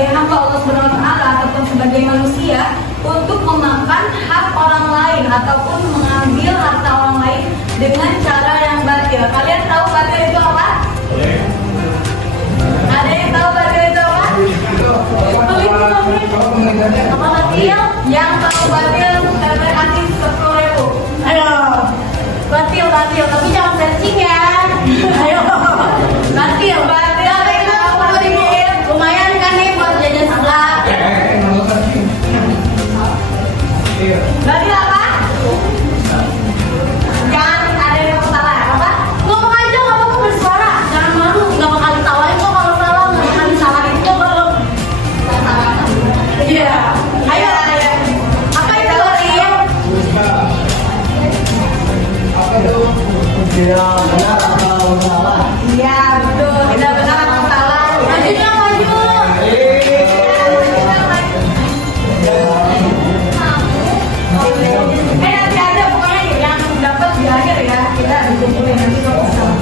sebagai hamba Allah Subhanahu wa taala ataupun sebagai manusia untuk memakan hak orang lain ataupun mengambil harta orang lain dengan cara yang batil. Kalian tahu batil itu apa? Ada yang tahu batil itu apa? Apa batil? Yang tahu batil berarti 10.000. Ayo, batil, tapi jangan searching ya. Ayo, batil. Lumayan kan nih buat jajan sebelah. Batil apa? Jangan ada yang salah apa? Ngomong aja nggak apa-apa bersuara. Jangan malu, nggak bakal ditawain kok kalau salah, nggak bakal disalahin kok kalau salah. Iya. Ayo. Apa itu Rio? Apa itu? Tidak benar atau salah? Iya betul, tidak benar atau salah. Majunya maju. Nanti ada pokoknya yang dapat di akhir ya, kita dikumpulin nanti kalau salah.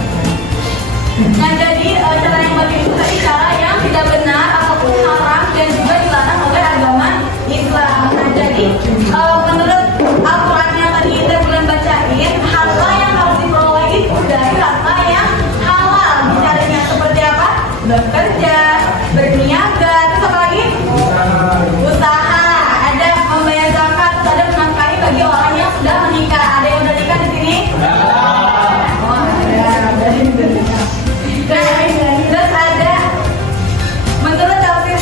Nah jadi cara yang batil itu tadi cara yang tidak benar ataupun haram dan juga dilarang oleh agama Islam. Nah jadi menurut Al-Quran yang tadi kita belum bacain, harta yang harus diperoleh itu dari harta yang halal. Caranya seperti apa? Bekerja, berniaga, terus apa lagi? Usaha, ada membayar zakat, terus ada menafkahi bagi orang yang sudah menikah. Ada yang sudah nikah di sini? Oh, ada yang sudah nikah. Terus ada menurut tafsir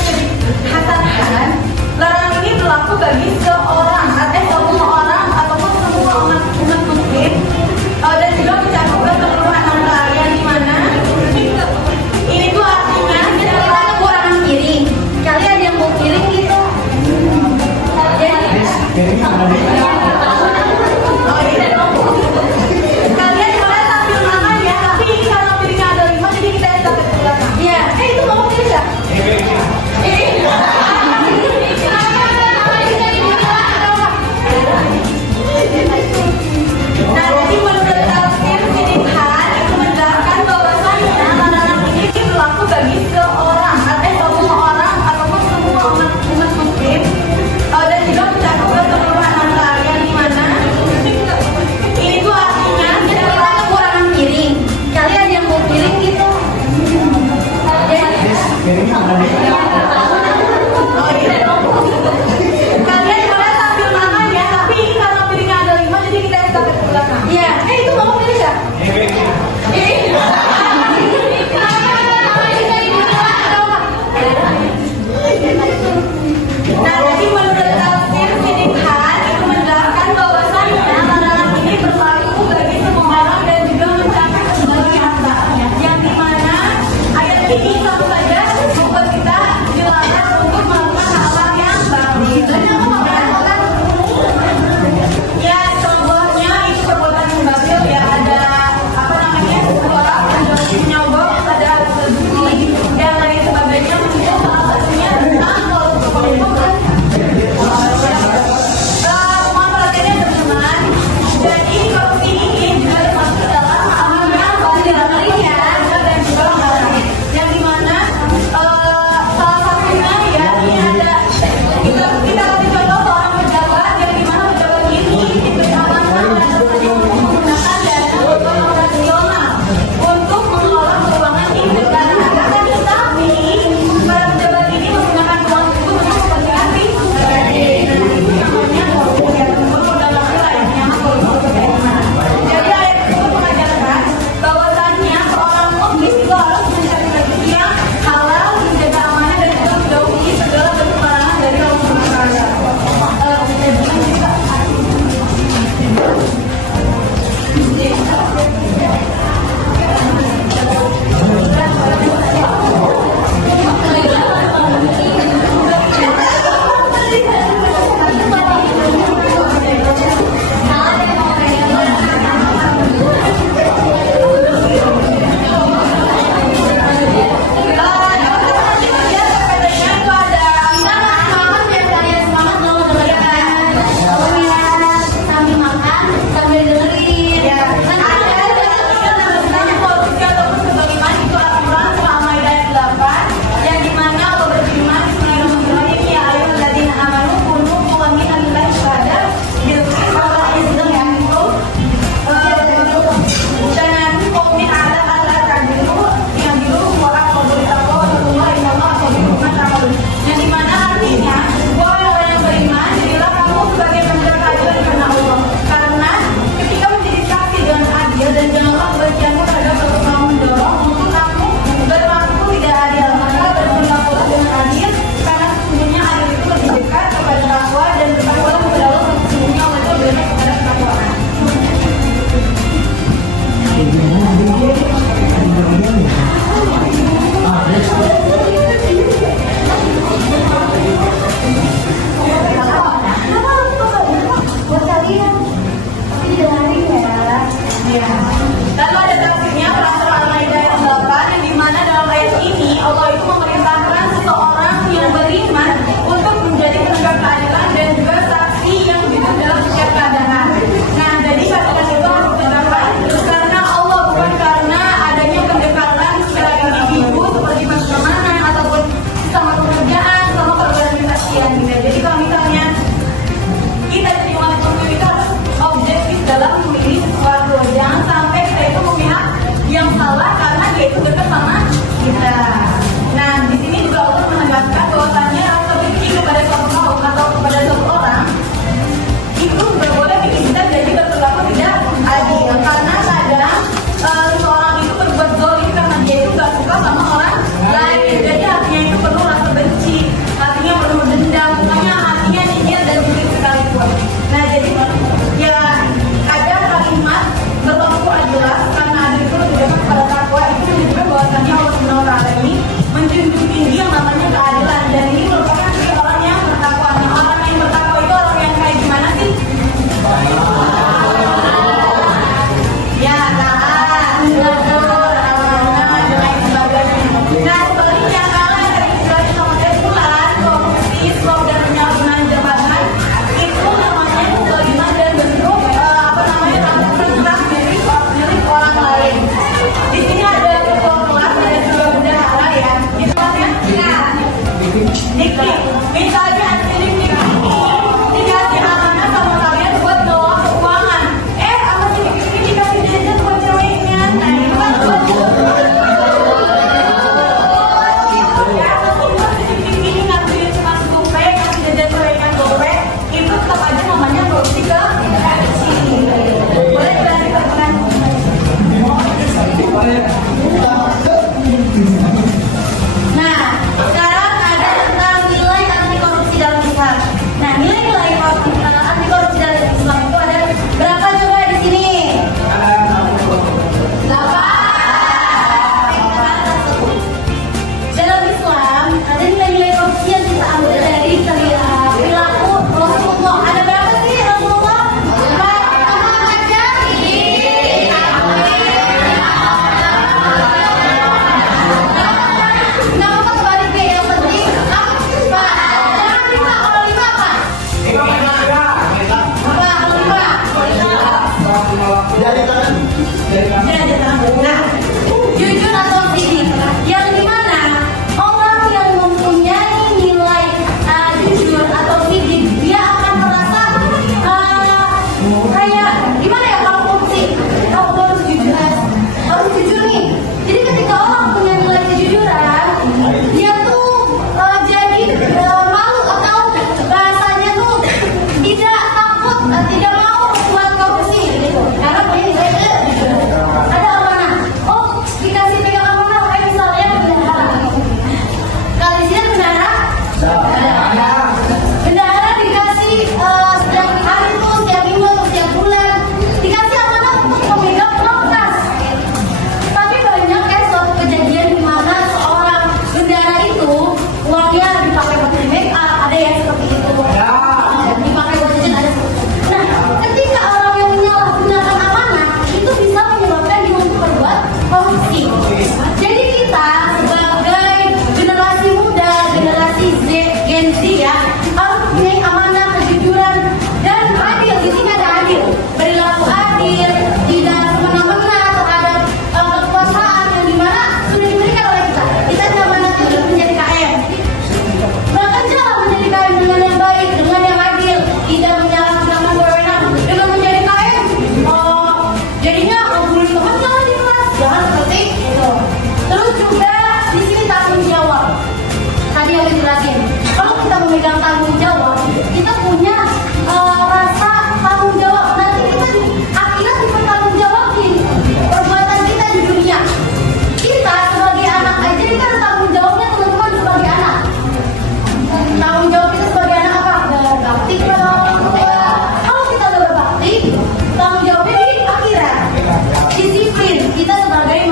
Hasan Khan, larangan ini berlaku bagi seorang semua orang ataupun semua umat muslim dan juga mencakup keseluruhan manusia di mana ini tuh artinya kita kekurangan piring. Kalian ada yang mau piring gitu? Kalian boleh sambil makan ya, tapi ini karena piringnya ada 5 jadi kita yang dapat duluan. Iya, itu kamu pilih ya? Nah, jadi menurut tafsir Siddiqhan itu menjelaskan bahwasanya larangan ini berlaku bagi seorang semua orang ataupun semua umat muslim dan juga mencakup keseluruhan manusia di mana ini tuh artinya kita kekurangan piring. Kalian ada yang mau piring gitu? Kalian boleh sambil makan ya, tapi ini karena piringnya ada 5 jadi kita yang dapat duluan. Iya, itu kamu pilih ya? Nah, jadi menurut tafsir Siddiqhan itu menjelaskan bahwasanya larangan ini berlaku bagi semua orang dan juga mencakup sebagai harta. Yang dimana ayat ini tentu saja membuat kita dilarang untuk melakukan hal memegang tanggung jawab, kita punya rasa tanggung jawab. Nanti kita di akhirat dipertanggungjawabin perbuatan kita di dunia. Kita sebagai anak aja kita ada tanggung jawabnya, teman-teman, sebagai anak. Tanggung jawab kita sebagai anak apa? Berbakti kepada orang tua. Kalau kita udah berbakti, tanggung jawabnya di akhirat. Disiplin kita sebagai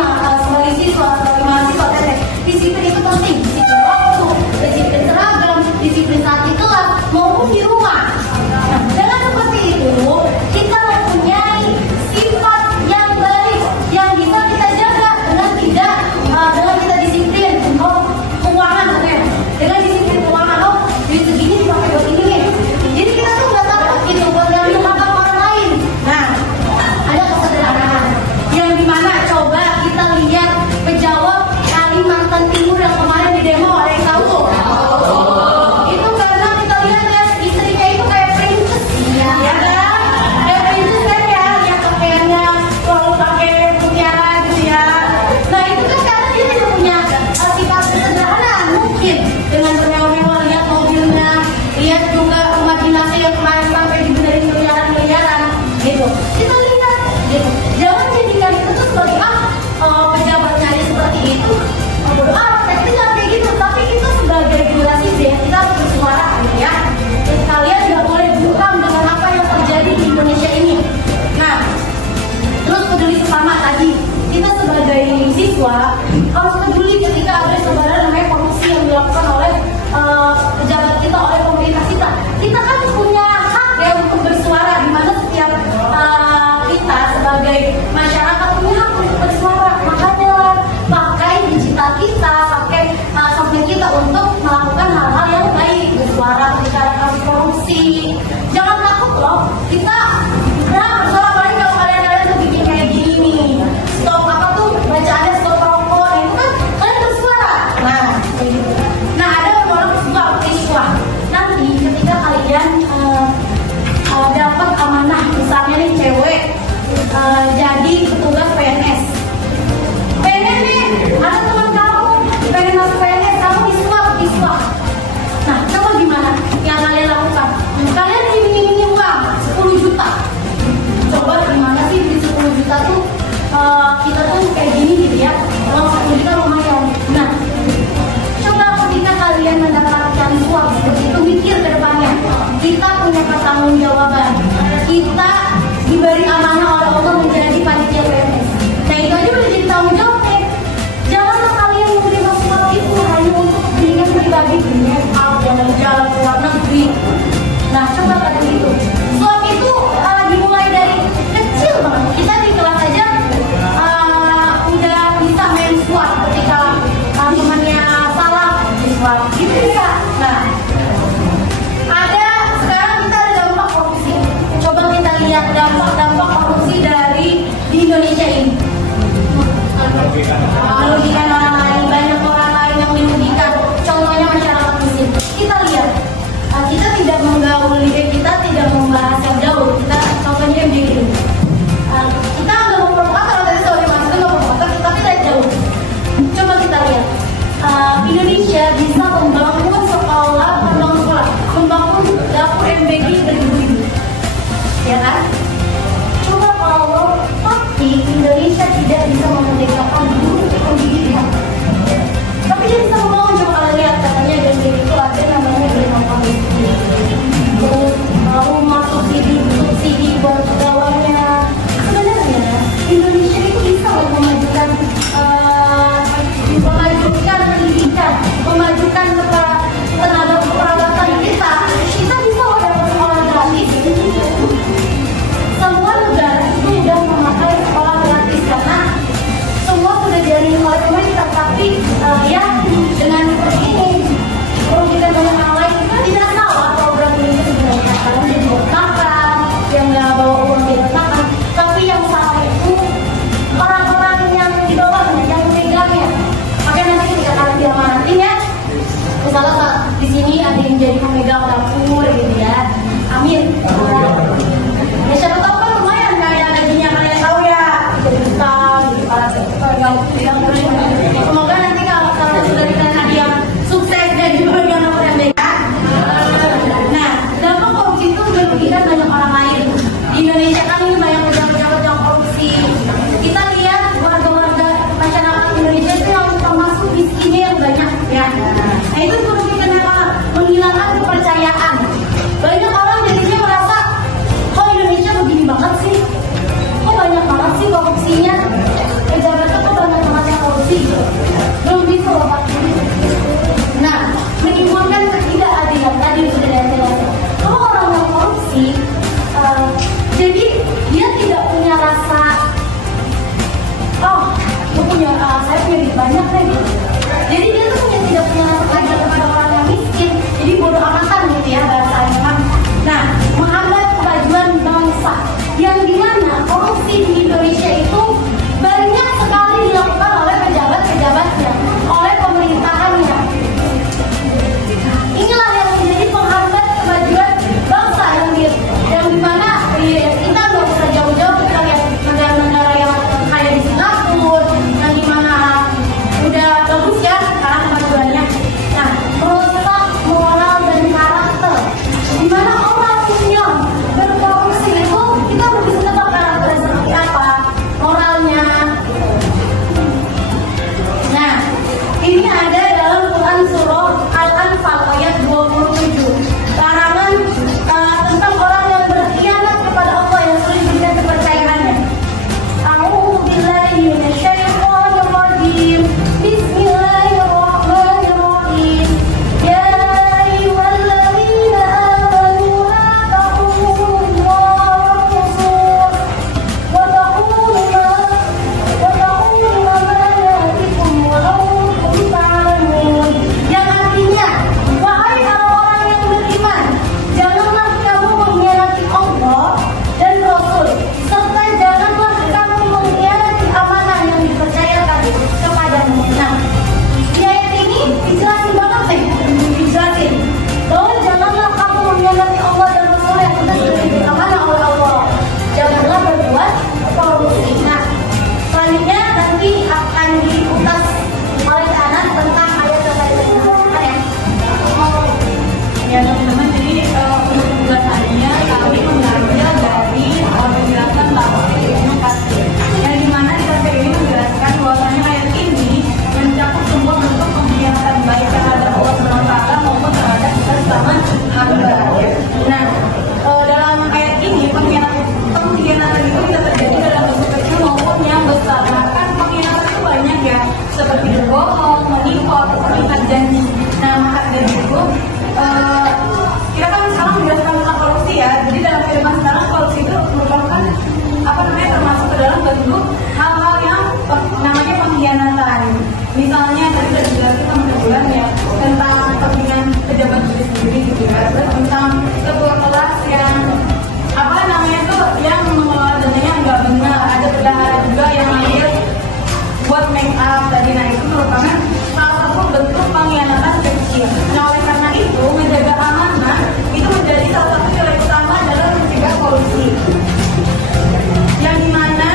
siswa, sebagai mahasiswa teteh. Disiplin itu penting. Disiplin waktu, disiplin seragam, disiplin saat di kelas maupun di rumah. Nah, dengan seperti itu kita mempunyai sifat yang baik yang bisa kita jaga dengan kita disiplin keuangan, teteh. Dengan disiplin keuangan, duit segini dipakai buat ini nih. Jadi kita tuh nggak takut gitu buat ngambil hak orang lain. Nah, ada kesederhanaan yang dimana coba kita lihat penjawab Kalimantan Timur yang kemarin di demo, ada yang tahu tuh? Itu karena kita lihat ya istrinya itu kayak princess, ya kan? Kayak princess kan ya, yang pakaiannya selalu pakai mutiara gitu ya. Nah itu kan karena dia tidak punya sifat kesederhanaan. Mungkin dengan bermewah-mewah, lihat mobilnya, lihat juga rumah dinasnya yang kemarin sampai dibenerin miliaran-miliaran gitu. Kita lihat gitu. Jangan jadikan itu tuh sebagai pejabatnya aja seperti itu. Bodoh amat, kita nggak kayak gitu. Tapi kita sebagai regulasi ya, kita harus bersuara gitu ya. Dan kalian nggak boleh buram dengan apa yang terjadi di Indonesia ini. Nah, terus peduli sesama tadi. Kita sebagai siswa harus peduli ketika ada sebenarnya namanya korupsi yang dilakukan oleh pejabat kita, oleh pemerintah kita. Kita kan punya hak ya untuk bersuara, di mana setiap kita sebagai masyarakat punya hak untuk bersuara. Makanya pakai digital kita, pakai sosmed kita untuk melakukan hal-hal yang baik, bersuara bicara kasus korupsi. Jangan takut loh, kita bersuara. Apalagi kalau kalian tuh bikin kayak gini nih, stop apa tuh bacaannya stop rokok, nah itu kan kalian bersuara. Nah, kayak gitu. Nah ada beberapa siswa nanti ketika kalian dapat amanah, misalnya nih cewek jadi petugas PNS. Pengen nih, ada teman kamu pengen masuk PNS, kamu disuap. Nah, coba gimana yang kalian lakukan? Kalian iming-imingi uang 10 juta. Coba gimana sih di 10 juta tuh kita tuh kayak gini gitu ya. Uang 10 juta lumayan. Nah, coba ketika kalian mendapatkan suap seperti itu, mikir ke depannya. Kita punya pertanggungjawaban. Kita diberi amanah oleh Allah menjadi panitia PNS. Nah itu aja udah jadi tanggung jawab. Jangan kalian menerima suap itu hanya untuk kepentingan pribadi, jalan-jalan ke luar negeri. Nah coba kalian itu. Suap itu dimulai dari kecil banget. Kita di kelas aja udah bisa main suap ketika temannya salah suap gitu ya. Nah sekarang kita ada dampak korupsi. Coba kita lihat dampak korupsi dari di Indonesia ini. Merugikan orang lain, banyak orang lain yang dirugikan. Contohnya masyarakat miskin. Kita lihat, kita tidak menggauli, kita tidak membahas yang jauh. Kita contohnya MBG. Kita nggak memprovokator, tadi sebagai mahasiswa nggak memprovokator, kita tidak jauh. Coba kita lihat, Indonesia bisa membangun sekolah, membangun dapur MBG beribu-ribu, ya kan? Coba kalau tapi Indonesia tidak bisa memerdekakan guru pendidikan, tapi dia bisa membangun. Coba kalian lihat, katanya di MBG itu ada namanya Berinova, terus rumah subsidi buat pegawainya. Sebenarnya Indonesia itu bisa memajukan pendidikan, memajukan tenaga keperawatan kita. Kita bisa dapat sekolah gratis. Semua negara itu sudah memakai sekolah gratis karena semua sudah diajarin oleh pemerintah. Tapi ya dengan seperti ini merugikan banyak orang lain. Kita tidak tahu program ini sebenarnya karena jadi makan yang nggak bawa uang dia makan. Tapi yang salah itu orang-orang yang di bawahnya, yang memegangnya. Makanya nanti ketika kalian diamanatin ya, misalnya di sini ada yang jadi pemegang dapur gitu ya. Amin. Ya siapa tahu kan lumayan kayak gajinya kalian tahu ya, jadi utang gitu yang semoga nanti kalau sudah dikasih hadiah sukses dan juga pemegang dapur yang baik. menghilangkan kepercayaan. Banyak orang jadinya merasa, kok Indonesia begini banget sih? Kok banyak banget sih korupsinya? Pejabat itu kok banyak banget yang korupsi? Belum bisa Bapak. Nah, menimbulkan ketidakadilan tadi sudah jelaskan. Kalau orang yang korupsi, jadi dia tidak punya rasa, oh, saya punya duit banyak deh gitu. Jadi dia tuh tidak punya rasa keadilan kepada orang yang miskin. Jadi bodoh amatan gitu ya bahasanya kan. Nah, menghambat kemajuan bangsa yang dimana korupsi di Indonesia itu banyak sekali dilakukan oleh pejabat-pejabatnya, oleh pemerintahannya. Inilah yang menjadi penghambat kemajuan bangsa yang dimana kita nggak usah jauh-jauh kita lihat negara-negara yang kayak di Singapura, yang dimana udah bagus ya sekarang kemajuannya. Nah, merusak moral dan karakter. Dimana orangnya berkorupsi itu kita harus bisa tetap karakternya seperti apa, moralnya. Nah, ini ada dalam Quran surah Al-Anfal ayat 27. Larangan tentang orang yang berkhianat kepada Allah yang sulit diberikan kepercayaannya. A'udzubillahi minasyaitonir rajim. Bismillahirrahmanirrahim. Ya ayyuhalladzina amanu la takhunu khusus wa taqulu amanatikum wa antum ta'lamun. Yang artinya, wahai orang-orang yang beriman, janganlah kamu mengkhianati Allah dan Rasul, serta janganlah kamu mengkhianati amanah yang dipercayakan kepadamu. Nah, di ayat ini dijelasin banget nih, dijelasin bahwa janganlah kamu mengkhianati Allah dan Rasul yang sudah diberi amanah oleh Allah. Janganlah berbuat korupsi. Nah, selanjutnya nanti akan diulas oleh Anas tentang ayat yang tadi saya jelaskan ya. Ya teman-teman, jadi untuk pembahasannya kami mengambil dari penjelasan tafsir Ibnu Katsir, yang dimana di tafsir ini menjelaskan bahwasanya ayat ini mencakup semua bentuk pengkhianatan baik terhadap Allah SWT maupun terhadap sesama hamba. Nah, dalam ayat ini pengkhianatan itu bisa terjadi dalam bentuk kecil maupun yang besar. Bahkan pengkhianatan itu banyak ya, seperti berbohong, menipu, atau mengikat janji. Nah, maka dari itu kita kan sekarang menjelaskan tentang korupsi ya. Jadi dalam kehidupan sekarang korupsi itu merupakan termasuk ke dalam bentuk hal-hal yang namanya pengkhianatan. Misalnya tadi sudah dijelaskan sama Bulan ya tentang kepentingan pejabat itu sendiri gitu ya. Terus tentang ketua kelas yang yang mengelola dananya nggak benar. Ada bendahara juga yang ambil buat make up tadi. Nah, itu merupakan salah satu bentuk pengkhianatan kecil. Nah, oleh karena itu menjaga amanah itu menjadi salah satu nilai utama dalam mencegah korupsi. Yang dimana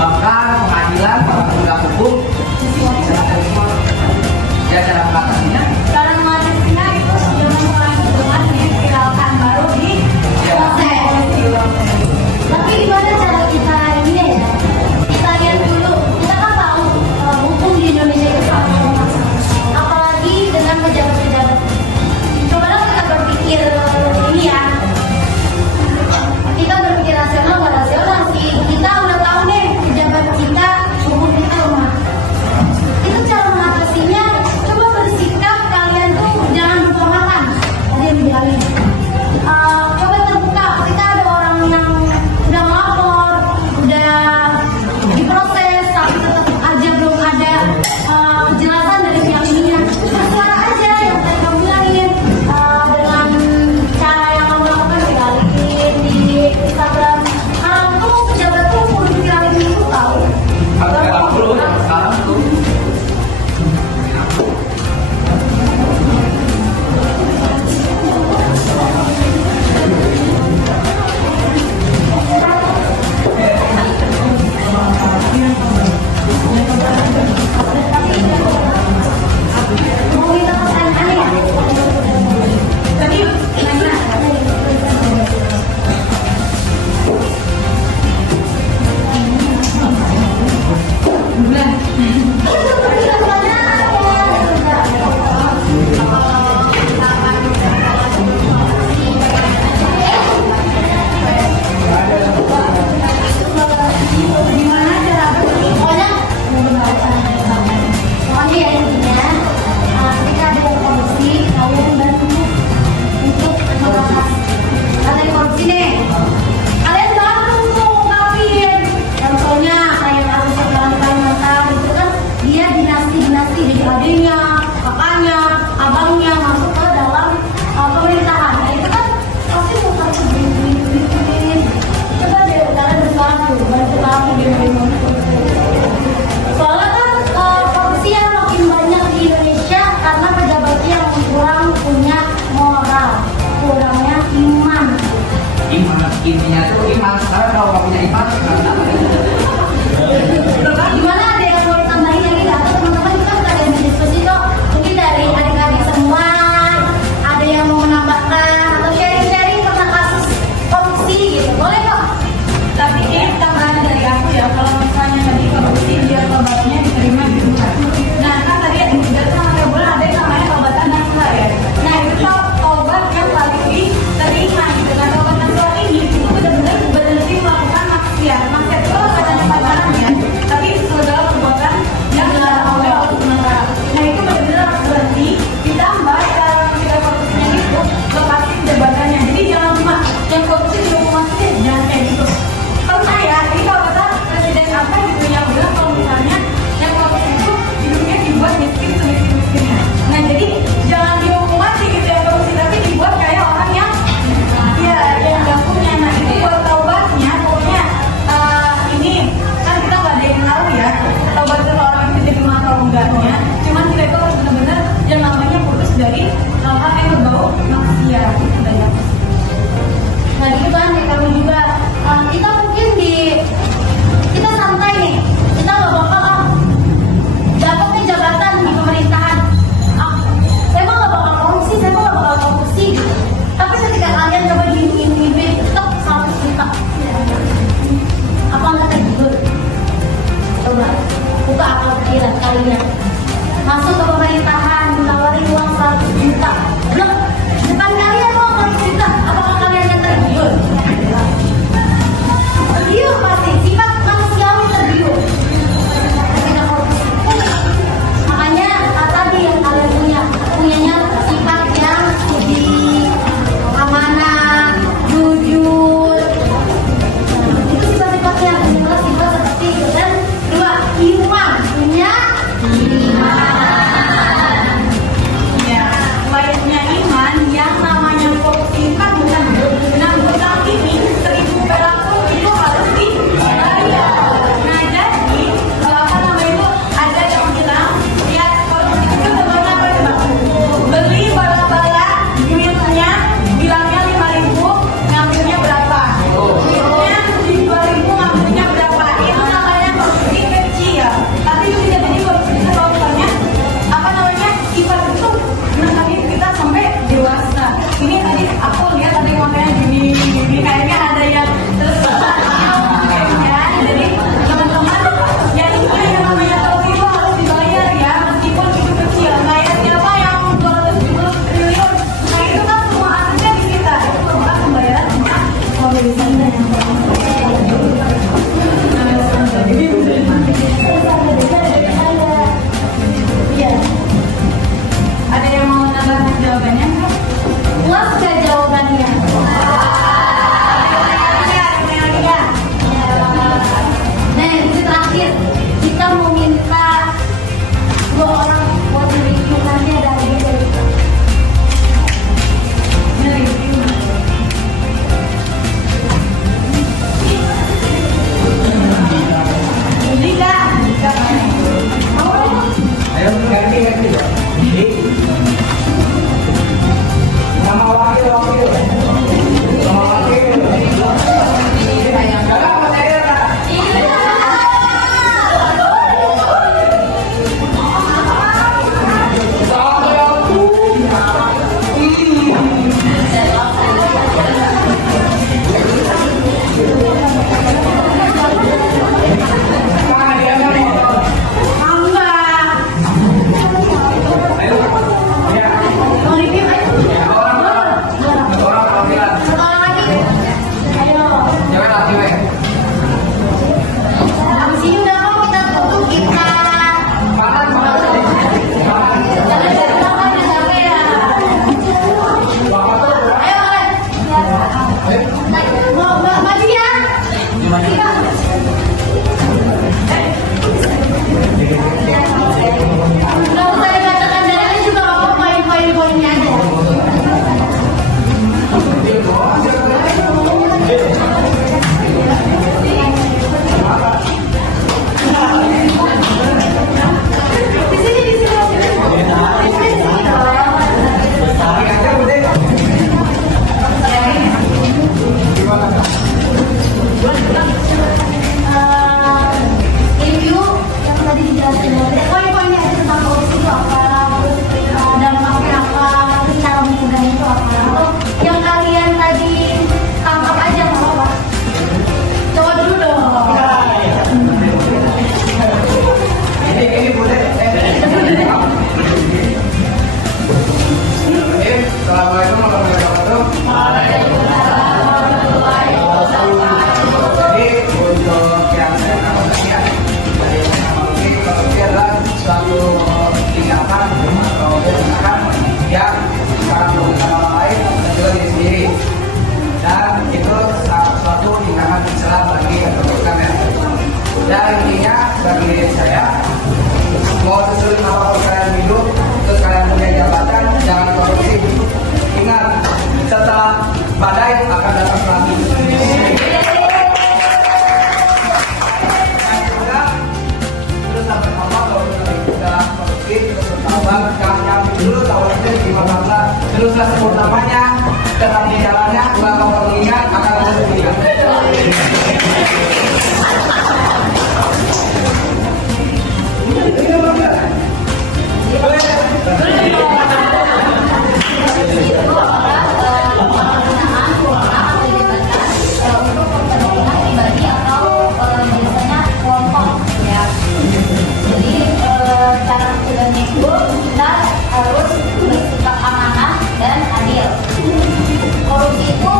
bahkan pengadilan para penegak hukum ya cara mengatasinya. Cara mengatasinya itu jangan mengulangi dengan diviralkan baru di proses. Tapi gimana cara kita ini ya? Kita lihat dulu. Kita kan tahu hukum di Indonesia itu sangat kompleks. Apalagi dengan pejabat-pejabat. Cobalah kita berpikir ini ya. Kita berpikir rasional nggak rasional sih. Kita udah tahu nih pejabat kita hukum kita lemah. Itu cara mengatasinya. Coba bersikap kalian tuh jangan berbohongan. Tadi yang dibilangin. Coba terbuka. Ketika ada orang yang udah melapor, udah diproses, tapi tetap aja belum ada kejelasan dari pihak ininya. Bersuara aja yang tadi kamu bilangin dengan cara yang kamu lakukan viralin di Instagram. Sekarang tuh pejabat tuh kudu viralin itu tahu. Sekarang tuh Mau minta pertanyaan ya? Tadi nanya. Gimana cara pokoknya ya intinya ketika ada yang korupsi kalian bantu untuk membahas ada yang korupsi nih kalian bantu untuk ngungkapin contohnya kayak kasus yang di Kalimantan itu kan dia dinasti jadi adiknya kakaknya abangnya masuk ke dalam pemerintahan nah itu kan pasti bukan duit coba deh kalian bersuara tuh bantu kami di soalnya kan korupsi yang makin banyak di Indonesia karena pejabatnya yang kurang punya moral, kurangnya iman. intinya tuh iman. Karena kalau nggak punya iman, Gimana ada yang mau ditambahin lagi nggak? Atau teman-teman juga kita ada yang diskusi kok. Mungkin dari adik-adik semua ada yang mau menambahkan atau sharing-sharing tentang kasus korupsi gitu. Boleh kok. Tapi ini tambahan dari aku ya, kalau misalnya tadi korupsi dia tobatnya diterima di rumah. Nah kan tadi juga sama kayak bulan ada yang namanya tobatan nasuha ya. Nah itu tobat yang paling diterima gitu. Nah tobat nasuha ini itu benar-benar berhenti melakukan maksiat. Maksiat itu katanya pacaran ya, tapi saudara Iya. Ada yang mau nambah jawabannya? Puas gak jawabannya? Nah, yang terakhir, kita mau minta 2 orang buat review nanti ada lagi dari kita. Lika. Ayo ganti. Nama wakil. Nama wakil. Kakak mau saya kak? Mau review kan? Orang wakilan. Sekolah lagi. Ayo. Jangan lagi weh. Habis ini udah mau kita tutup kita. Kanan. Jangan lupa udah capek ya. Ayo kalian. Mau maju ya? Iya. Nggak usah dibacakan dalilnya juga apa poin-poinnya aja. Di sini, di sini. Review yang tadi dijelasin poin-poinnya aja tentang korupsi itu apa, terus dampaknya apa, terus cara mencegahnya itu apa. Yang kalian tadi tangkap aja nggak apa-apa. Coba dulu dong. Ini boleh. Assalamualaikum warahmatullahi wabarakatuh. Jadi untuk yang saya katakan dari korupsi adalah suatu tindakan atau tindakan yang sangat merugikan orang lain dan juga diri sendiri. Dan itu suatu tindakan tercela bagi keburukan ya. Dan intinya bagi diri saya, mau sesuai apapun kalian hidup, terus kalian punya jabatan, jangan korupsi. Ingat, setelah badai akan datang lagi. Terus sampai apa kalau kita korupsi, terus bertambah, yang dulu tahun itu gimana? Teruslah sebut namanya, tetap di jalannya, bakal mengingat akan terus mengingat. Cara mencegahnya itu kita harus bersikap amanah dan adil. Korupsi itu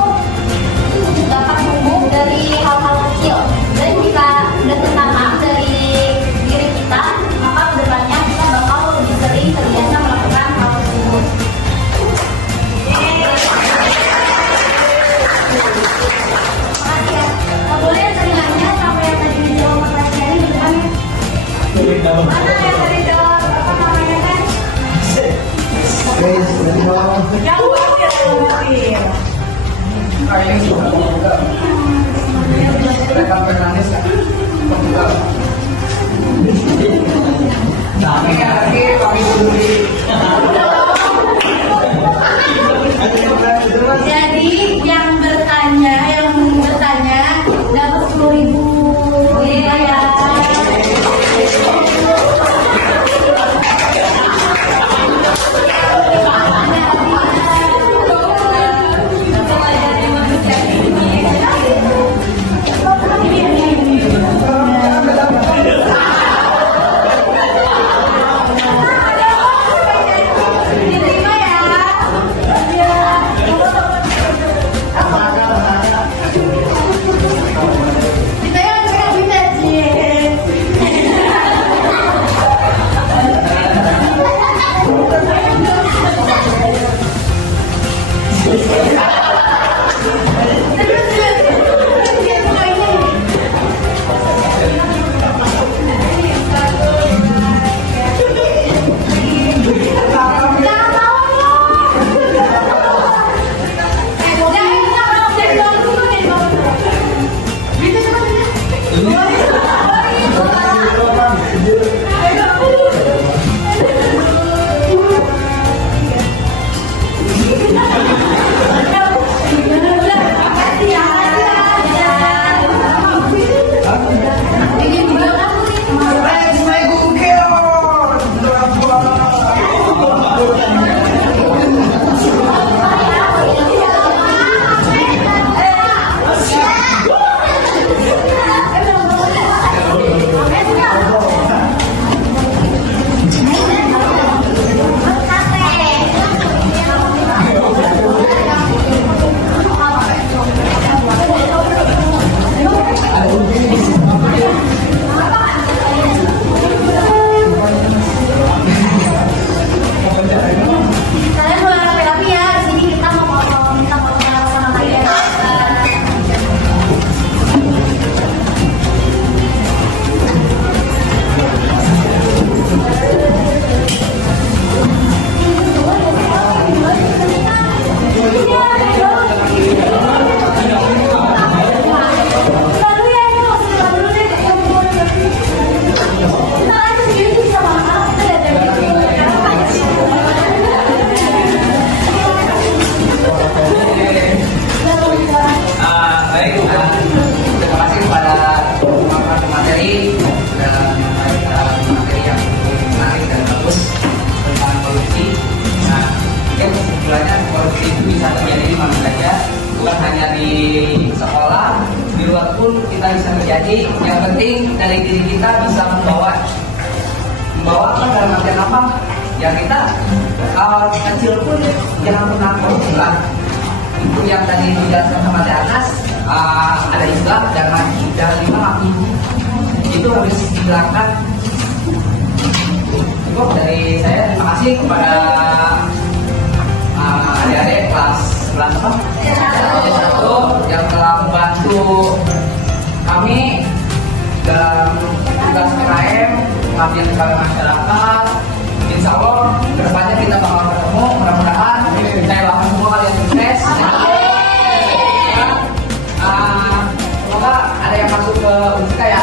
dapat tumbuh dari hal-hal kecil, dan jika udah tertanam dari diri kita, maka kedepannya kita bakal lebih sering terbiasa melakukan hal tersebut. Makasih ya. Boleh teringatnya sampai yang tadi menjawab pertanyaan ini kan? Mana yang tadi jawab apa namanya kan? Guys, dari bawah. Yang berarti. Kayaknya sudah juga. Mereka menangis kan? Nah, ini lagi kami dulu. Jadi yang bertanya dapat 10.000 ya. bukan hanya di sekolah, di luar pun kita bisa menjadi. Yang penting dari diri kita bisa membawa apa dalam artian apa? Ya kita kecil pun jangan pernah berbulan. Itu yang tadi dijelaskan sama di atas. Ada istilah jangan 5 mati. Itu harus dihilangkan. Cukup dari saya, terima kasih kepada adik-adik kelas apa? Kelas 1 yang telah membantu kami dalam tugas PKM pengabdian kepada masyarakat. Insya Allah kedepannya kita bakal ketemu, mudah-mudahan saya doakan semua kalian sukses. Semoga ada yang masuk ke Unsika ya.